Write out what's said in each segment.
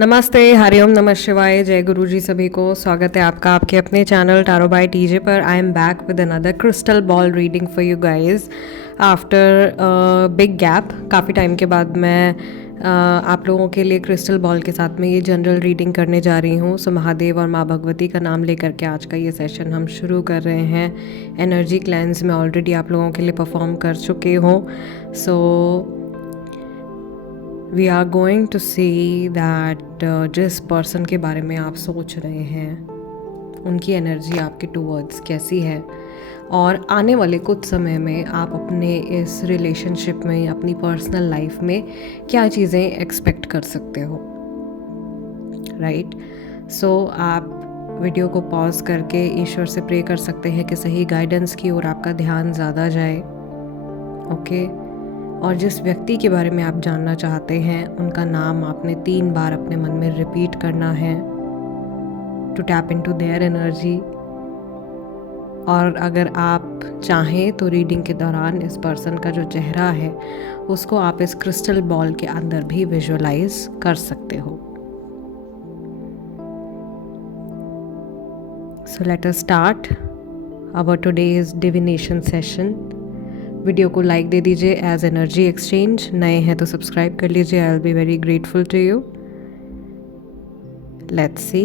नमस्ते, हरिओम, नमः शिवाय, जय गुरु जी सभी को। स्वागत है आपका आपके अपने चैनल टारो बाय टीजे पर। I am back with another crystal ball reading for you guys after big gap. काफ़ी टाइम के बाद मैं आप लोगों के लिए क्रिस्टल बॉल के साथ में ये जनरल रीडिंग करने जा रही हूँ। सो महादेव और माँ भगवती का नाम लेकर के आज का ये सेशन हम शुरू कर रहे हैं। एनर्जी क्लेंस में ऑलरेडी आप लोगों के लिए परफॉर्म कर चुके हूँ। So we are going to see that जिस पर्सन के बारे में आप सोच रहे हैं उनकी एनर्जी आपके टूवर्ड्स कैसी है, और आने वाले कुछ समय में आप अपने इस रिलेशनशिप में, अपनी पर्सनल लाइफ में क्या चीज़ें एक्सपेक्ट कर सकते हो। राइट। सो आप वीडियो को पॉज करके ईश्वर से प्रे कर सकते हैं कि सही गाइडेंस की ओर आपका ध्यान ज़्यादा जाए। ओके। और जिस व्यक्ति के बारे में आप जानना चाहते हैं उनका नाम आपने 3 बार अपने मन में रिपीट करना है to tap into their energy. और अगर आप चाहें तो रीडिंग के दौरान इस पर्सन का जो चेहरा है उसको आप इस क्रिस्टल बॉल के अंदर भी विजुअलाइज कर सकते हो। So let us start our today's divination session. Video को लाइक दे दीजिए एज एनर्जी एक्सचेंज। नए हैं तो सब्सक्राइब कर लीजिए। I will be very grateful to you. Let's see.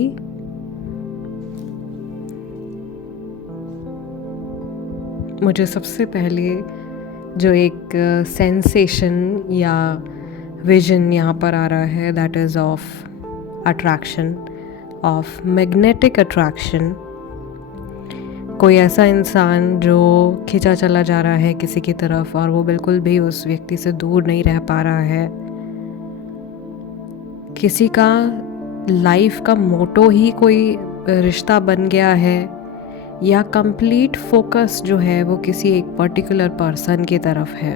मुझे सबसे पहले जो एक सेंसेशन या विजन यहाँ पर आ रहा है that is of attraction, of magnetic attraction. कोई ऐसा इंसान जो खिंचा चला जा रहा है किसी की तरफ और वो बिल्कुल भी उस व्यक्ति से दूर नहीं रह पा रहा है। किसी का लाइफ का मोटो ही कोई रिश्ता बन गया है, या कंप्लीट फोकस जो है वो किसी एक पर्टिकुलर पर्सन की तरफ है।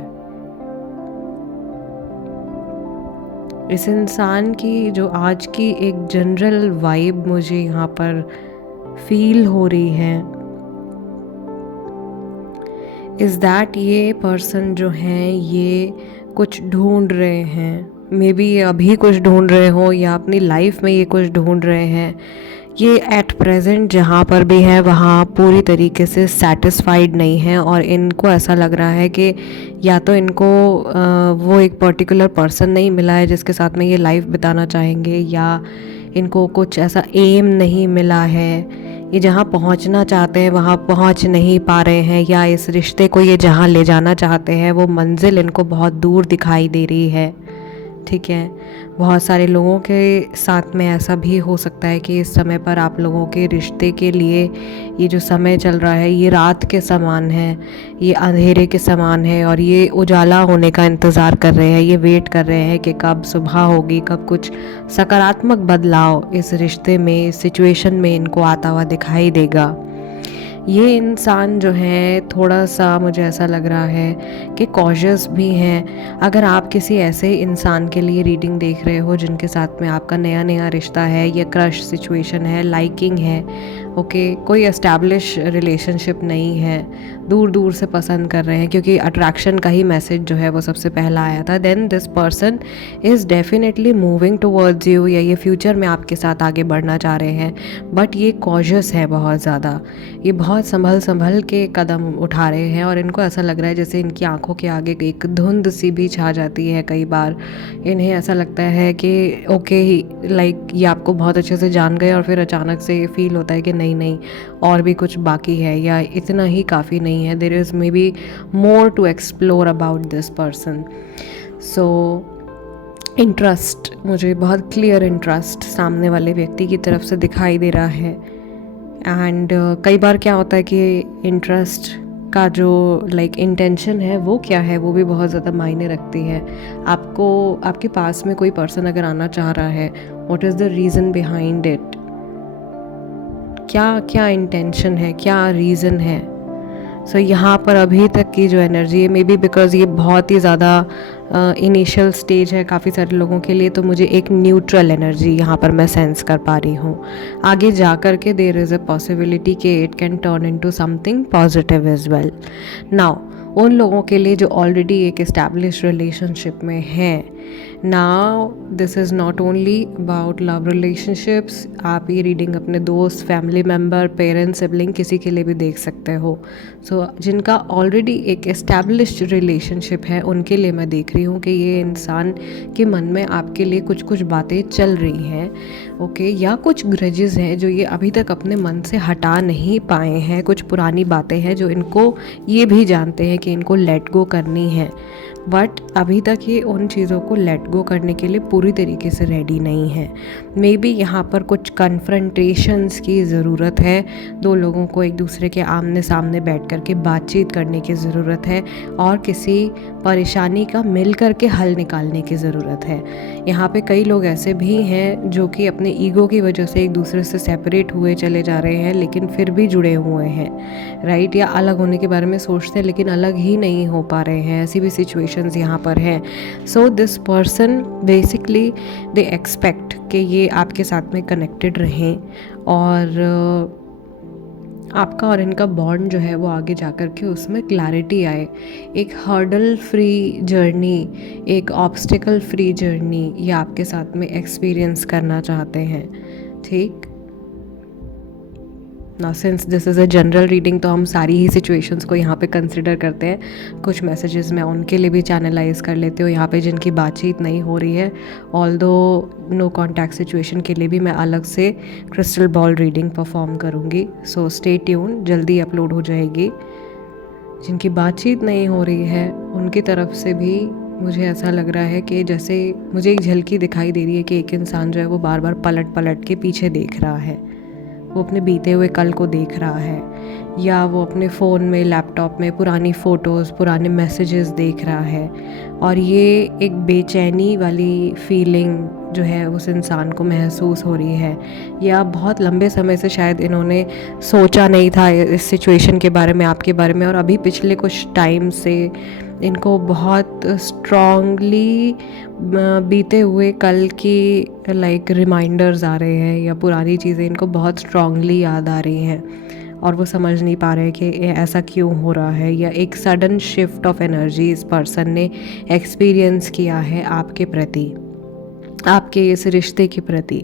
इस इंसान की जो आज की एक जनरल वाइब मुझे यहाँ पर फील हो रही है इज़ दैट ये पर्सन जो हैं ये कुछ ढूंढ रहे हैं। मे बी ये अभी कुछ ढूंढ रहे हो या अपनी लाइफ में ये कुछ ढूंढ रहे हैं। ये एट प्रेजेंट जहाँ पर भी है वहाँ पूरी तरीके से सेटिस्फाइड नहीं है, और इनको ऐसा लग रहा है कि या तो इनको वो एक पर्टिकुलर पर्सन नहीं मिला है जिसके साथ में ये लाइफ बिताना चाहेंगे, या इनको कुछ ऐसा एम नहीं मिला है। ये जहाँ पहुँचना चाहते हैं वहाँ पहुँच नहीं पा रहे हैं, या इस रिश्ते को ये जहाँ ले जाना चाहते हैं वो मंजिल इनको बहुत दूर दिखाई दे रही है। ठीक है। बहुत सारे लोगों के साथ में ऐसा भी हो सकता है कि इस समय पर आप लोगों के रिश्ते के लिए ये जो समय चल रहा है ये रात के समान है, ये अंधेरे के समान है, और ये उजाला होने का इंतज़ार कर रहे हैं। ये वेट कर रहे हैं कि कब सुबह होगी, कब कुछ सकारात्मक बदलाव इस रिश्ते में, इस सिचुएशन में इनको आता हुआ दिखाई देगा। ये इंसान जो है थोड़ा सा मुझे ऐसा लग रहा है कि कॉशियस भी हैं। अगर आप किसी ऐसे इंसान के लिए रीडिंग देख रहे हो जिनके साथ में आपका नया नया रिश्ता है, या क्रश सिचुएशन है, लाइकिंग है, ओके, कोई एस्टैब्लिश रिलेशनशिप नहीं है, दूर दूर से पसंद कर रहे हैं, क्योंकि अट्रैक्शन का ही मैसेज जो है वो सबसे पहला आया था, then this person is definitely moving towards you, या ये फ्यूचर में आपके साथ आगे बढ़ना चाह रहे हैं। बट ये कॉशियस है बहुत ज़्यादा। ये बहुत संभल संभल के कदम उठा रहे हैं, और इनको ऐसा लग रहा है जैसे इनकी आंखों के आगे एक धुंध सी भी छा जाती है। कई बार इन्हें ऐसा लगता है कि ओके, लाइक ये आपको बहुत अच्छे से जान गए, और फिर अचानक से ये फील होता है कि नहीं नहीं और भी कुछ बाकी है, या इतना ही काफ़ी नहीं है, there is maybe more to explore about this person. So interest, मुझे बहुत क्लियर इंटरेस्ट सामने वाले व्यक्ति की तरफ से दिखाई दे रहा है। एंड कई बार क्या होता है कि इंटरेस्ट का जो इंटेंशन है वो क्या है वो भी बहुत ज़्यादा मायने रखती है। आपको आपके पास में कोई पर्सन अगर आना चाह रहा है, what is the reason behind it, क्या क्या इंटेंशन है, क्या रीज़न है। सो यहाँ पर अभी तक की जो एनर्जी है, मे बी बिकॉज ये बहुत ही ज़्यादा इनिशियल स्टेज है काफ़ी सारे लोगों के लिए, तो मुझे एक न्यूट्रल एनर्जी यहाँ पर मैं सेंस कर पा रही हूँ। आगे जा कर के देयर इज़ अ पॉसिबिलिटी कि it can turn into something positive as well. Now उन लोगों के लिए जो ऑलरेडी एक इस्टेब्लिश रिलेशनशिप में हैं, now this is not only about love relationships, आप ये रीडिंग अपने दोस्त, फैमिली मेम्बर, पेरेंट्स, सिबलिंग किसी के लिए भी देख सकते हो। सो जिनका ऑलरेडी एक एस्टैब्लिश्ड रिलेशनशिप है उनके लिए मैं देख रही हूँ कि ये इंसान के मन में आपके लिए कुछ कुछ बातें चल रही हैं, ओके, या कुछ ग्रजेस हैं जो ये अभी तक अपने मन से हटा नहीं पाए हैं, कुछ पुरानी बातें हैं जो इनको, ये भी जानते हैं कि इनको लेट गो करनी है, बट अभी तक ये उन चीज़ों को लेट गो करने के लिए पूरी तरीके से रेडी नहीं है। मे बी यहाँ पर कुछ कन्फ्रंटेशंस की ज़रूरत है, दो लोगों को एक दूसरे के आमने सामने बैठ कर के बातचीत करने की ज़रूरत है और किसी परेशानी का मिल कर के हल निकालने की ज़रूरत है। यहाँ पे कई लोग ऐसे भी हैं जो कि अपने ईगो की वजह से एक दूसरे से सेपरेट हुए चले जा रहे हैं लेकिन फिर भी जुड़े हुए हैं, राइट, या अलग होने के बारे में सोचते हैं लेकिन अलग ही नहीं हो पा रहे हैं, ऐसी भी सिचुएशंस यहाँ पर हैं। So this person basically they expect कि ये आपके साथ में कनेक्टेड रहें और आपका और इनका बॉन्ड जो है वो आगे जा कर के उसमें क्लैरिटी आए, एक हर्डल फ्री जर्नी, एक ऑब्स्टिकल फ्री जर्नी ये आपके साथ में एक्सपीरियंस करना चाहते हैं, ठीक ना। Since this is a general reading तो हम सारी ही सिचुएशंस को यहाँ पे कंसिडर करते हैं। कुछ मैसेजेस मैं उनके लिए भी चैनलाइज कर लेती हूँ यहाँ पे जिनकी बातचीत नहीं हो रही है, ऑल्दो नो कॉन्टैक्ट सिचुएशन के लिए भी मैं अलग से क्रिस्टल बॉल रीडिंग परफॉर्म करूँगी। सो स्टे ट्यून, जल्दी अपलोड हो जाएगी। जिनकी बातचीत नहीं हो रही है उनकी तरफ से भी मुझे ऐसा लग रहा है कि जैसे मुझे एक झलकी दिखाई दे रही है कि एक इंसान जो है वो बार बार पलट पलट के पीछे देख रहा है, वो अपने बीते हुए कल को देख रहा है, या वो अपने फ़ोन में, लैपटॉप में पुरानी फ़ोटोज़, पुराने मैसेजेस देख रहा है और ये एक बेचैनी वाली फीलिंग जो है उस इंसान को महसूस हो रही है, या बहुत लंबे समय से शायद इन्होंने सोचा नहीं था इस सिचुएशन के बारे में, आपके बारे में, और अभी पिछले कुछ टाइम से इनको बहुत स्ट्रॉन्गली बीते हुए कल की लाइक रिमाइंडर्स आ रहे हैं या पुरानी चीज़ें इनको बहुत स्ट्रॉन्गली याद आ रही हैं और वो समझ नहीं पा रहे कि ऐसा क्यों हो रहा है, या एक सडन शिफ्ट ऑफ एनर्जी इस पर्सन ने एक्सपीरियंस किया है आपके प्रति, आपके इस रिश्ते के प्रति।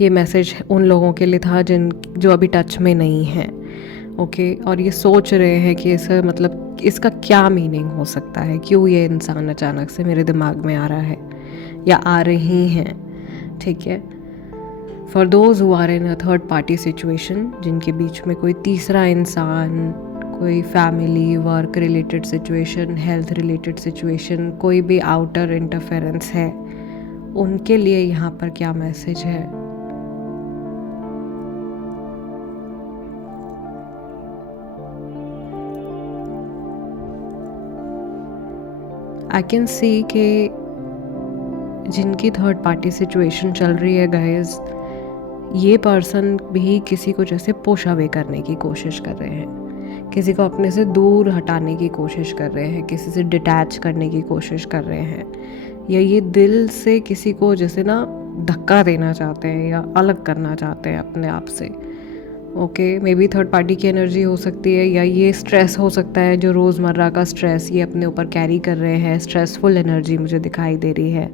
ये मैसेज उन लोगों के लिए था जो अभी टच में नहीं हैं, ओके, और ये सोच रहे हैं कि इसका मतलब इसका क्या मीनिंग हो सकता है, क्यों ये इंसान अचानक से मेरे दिमाग में आ रहा है या आ रही हैं, ठीक है। For those who are in a third party situation, जिनके बीच में कोई तीसरा इंसान, कोई family, work related situation, health related situation, कोई भी आउटर इंटरफेरेंस है, उनके लिए यहाँ पर क्या मैसेज है। आई कैन सी कि जिनकी थर्ड पार्टी सिचुएशन चल रही है गाइस, ये पर्सन भी किसी को जैसे पुश अवे करने की कोशिश कर रहे हैं, किसी को अपने से दूर हटाने की कोशिश कर रहे हैं, किसी से डिटैच करने की कोशिश कर रहे हैं, या ये दिल से किसी को जैसे ना धक्का देना चाहते हैं या अलग करना चाहते हैं अपने आप से, okay. May be third party की एनर्जी हो सकती है, या ये स्ट्रेस हो सकता है, जो रोज़मर्रा का स्ट्रेस ये अपने ऊपर कैरी कर रहे हैं, स्ट्रेसफुल एनर्जी मुझे दिखाई दे रही है।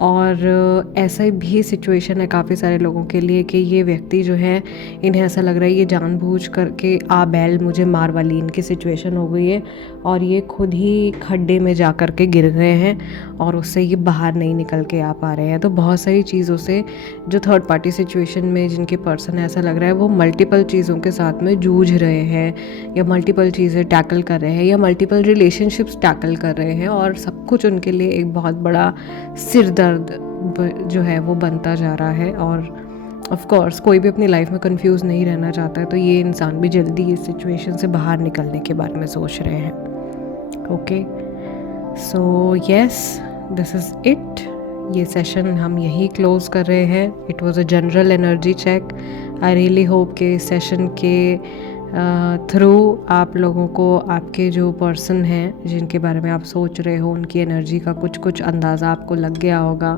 और ऐसा भी सिचुएशन है काफ़ी सारे लोगों के लिए कि ये व्यक्ति जो है, इन्हें ऐसा लग रहा है ये जानबूझ करके आ बैल मुझे मार वाली इनकी सिचुएशन हो गई है और ये खुद ही खड्डे में जा कर के गिर गए हैं और उससे ये बाहर नहीं निकल के आ पा रहे हैं। तो बहुत सारी चीज़ों से जो थर्ड पार्टी सिचुएशन में जिनके पर्सन ऐसा लग रहा है वो मल्टीपल चीज़ों के साथ में जूझ रहे हैं, या मल्टीपल चीज़ें टैकल कर रहे हैं, या मल्टीपल रिलेशनशिप्स टैकल कर रहे हैं, और सब कुछ उनके लिए एक बहुत बड़ा सिर दर्द जो है वो बनता जा रहा है। और ऑफ कोर्स कोई भी अपनी लाइफ में कंफ्यूज नहीं रहना चाहता है, तो ये इंसान भी जल्दी इस सिचुएशन से बाहर निकलने के बारे में सोच रहे हैं, okay. So yes, this is it. ये सेशन हम यही क्लोज कर रहे हैं। It was a general energy check. I really hope कि इस सेशन के थ्रू आप लोगों को आपके जो पर्सन हैं जिनके बारे में आप सोच रहे हो उनकी एनर्जी का कुछ कुछ अंदाज़ा आपको लग गया होगा।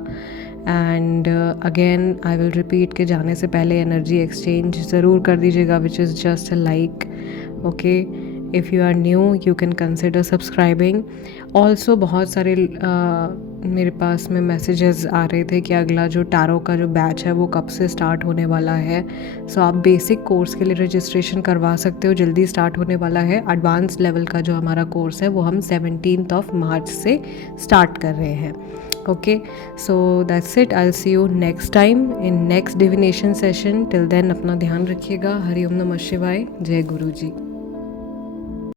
And again I will repeat कि जाने से पहले एनर्जी एक्सचेंज ज़रूर कर दीजिएगा, which is just a like, okay. If you are new you can consider subscribing. Also बहुत सारे मेरे पास में मैसेजेस आ रहे थे कि अगला जो टैरो का जो बैच है वो कब से स्टार्ट होने वाला है। सो आप बेसिक कोर्स के लिए रजिस्ट्रेशन करवा सकते हो, जल्दी स्टार्ट होने वाला है। एडवांस लेवल का जो हमारा कोर्स है वो हम 17 मार्च से स्टार्ट कर रहे हैं। Okay, so that's it. I will see you next time in next divination session. Till then अपना ध्यान रखिएगा। हरि ओम नमः शिवाय। जय गुरु जी।